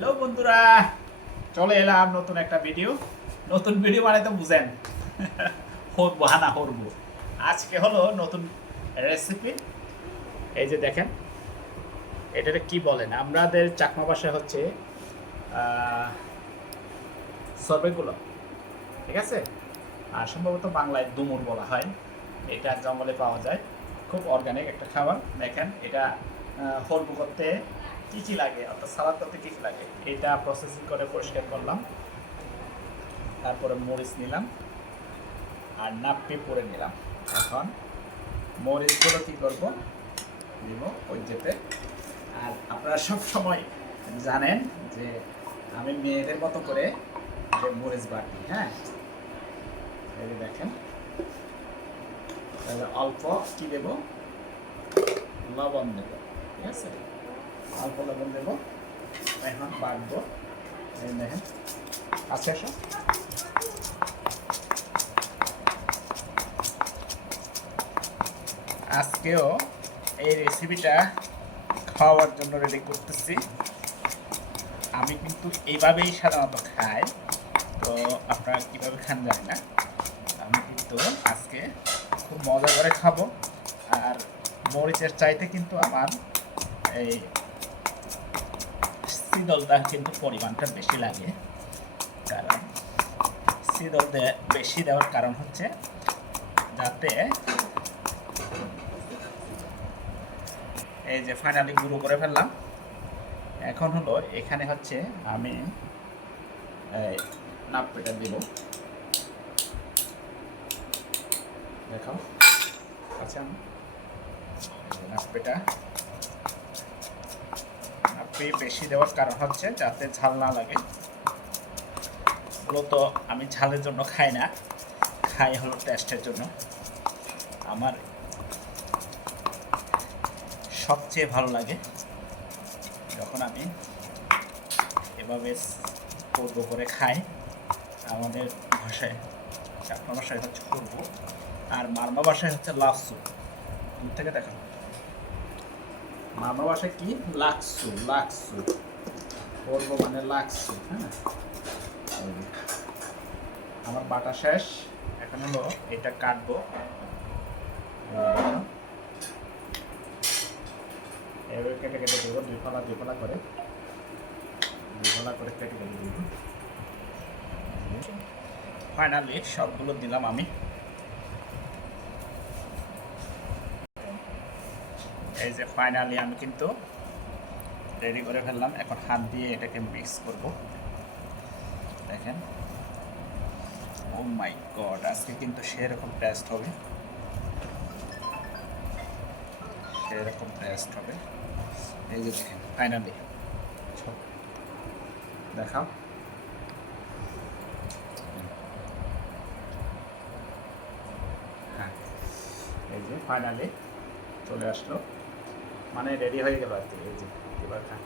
Hello বন্ধুরা, চলে এলাম নতুন একটা ভিডিও নতুন ভিডিও মানে তো বুঝেন হরবো হানা হরবো আজকে হলো নতুন রেসিপি এই যে দেখেন, এটাকে কি বলেন? আমাদের চাকমা ভাষায় হচ্ছে সরবেগুলো ঠিক আছে? আর সম্ভবত বাংলায় দুমুর বলা হয়। এটা জঙ্গলে পাওয়া যায়। খুব অর্গানিক একটা খাবার। দেখেন, এটা হরবো করতে কী কী লাগে? অর্থাৎ সালাদ করতে কী কী লাগে? এটা প্রসেসিং করে পরিষ্কার করলাম। তারপরে মরিচ নিলাম আর নাপ্পি পরে নিলাম। এখন মরিচগুলো কী করব? দিব ওই যেতে। আর আপনারা সব সময় জানেন যে আমি মেয়েদের মতো করে যে মরিচ বাটি হ্যাঁ? এই দেখেন। তাহলে অল্প কি দেব? লবণ দেব। ঠিক আছে? অল্প লবণ দেব। এখন বাটবো দেখেন। আচ্ছা সব আজকেও এই রেসিপিটা খাওয়ার জন্য রেডি করতেছি। আমি কিন্তু এইভাবেই সাধারণত খাই। তো আপনারা কীভাবে খান জানি না। আমি কিন্তু আজকে খুব মজা করে খাব। আর মরিচের চাইতে কিন্তু আমার এই শীতলটা কিন্তু পরিমাণটা বেশি লাগে। কারণ দে- বেশি দেওয়ার কারণ হচ্ছে যাতে এই যে ফাইনালি গুঁড়ো করে ফেললাম। এখন হলো এখানে হচ্ছে আমি, এই নাপ্পেটা দিব। দেখাও। আচ্ছা। নাপ্পেটা নাপ্পি বেশি দেওয়ার কারণ হচ্ছে যাতে ঝাল না লাগে। মূলত আমি ঝালের জন্য খাই না, খাই হলো টেস্টের জন্য। আমার সবচেয়ে ভালো লাগে যখন আমি এভাবে করব করে খাই। আমাদের ভাষায় আপনার ভাষায় হচ্ছে করব, আর মারমা ভাষায় হচ্ছে লাকসু দূর থেকে দেখো মারমা ভাষায় কি? লাকসু লাকসু। করব মানে লাকসু হ্যাঁ? আমার বাটা শেষ, এখন হলো এটা কাটবো। এভাবে কেটে কেটে দেবো, দুই ফালা দুই ফালা করে। দুই ফালা করে কেটে কেটে দেব। ফাইনালি সবগুলো দিলাম আমি। এই যে ফাইনালি আমি কিন্তু রেডি করে ফেললাম। এখন হাত দিয়ে এটাকে মিক্স করব। দেখেন। ও মাই গড আজকে কিন্তু সেরকম টেস্ট হবে। সেরকম টেস্ট হবে। এই যে দেখেন ফাইনালি দেখাও। হ্যাঁ। এই যে ফাইনালি চলে আসলো। মানে রেডি হয়ে গেল আর কি, এই যে, এবার খান।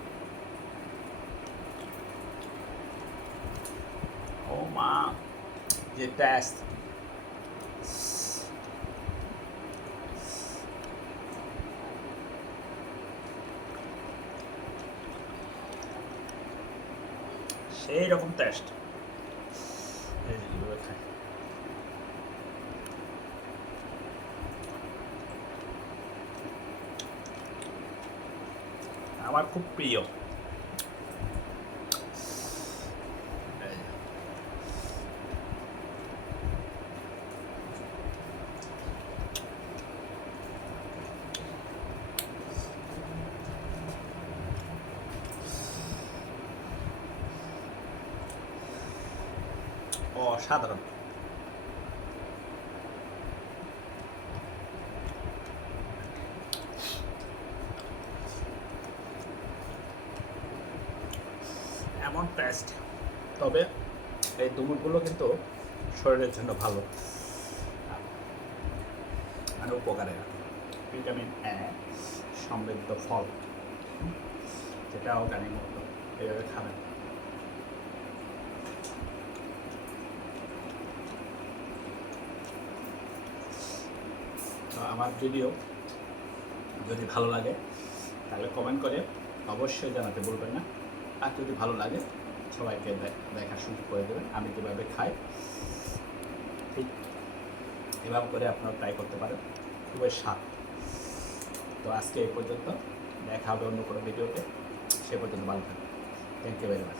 ও মা, যে টেস্ট সেই রকম টেস্ট এই যে এভাবে খাই আমার খুব প্রিয় এই যে। অসাধারণ এমন টেস্ট তবে এই দুমুরগুলো কিন্তু শরীরের জন্য ভালো। মানে উপকারে ভিটামিন এ সমৃদ্ধ ফল। যেটা অর্গানিক মতো এইভাবে খাবেন। আমার ভিডিও যদি ভালো লাগে, তাহলে কমেন্ট করে অবশ্যই জানাতে বলবেন না। আর যদি ভালো লাগে, সবাইকে দেখার সুযোগ করে দেবেন। আমি যেভাবে খাই, ঠিক এভাবে করে আপনারা ট্রাই করতে পারেন। খুবই স্বাদ। তো আজকে এই পর্যন্ত। দেখা হবে অন্য কোনো ভিডিওতে সে পর্যন্ত ভালো থাকবে থ্যাংক ইউ ভেরি মাচ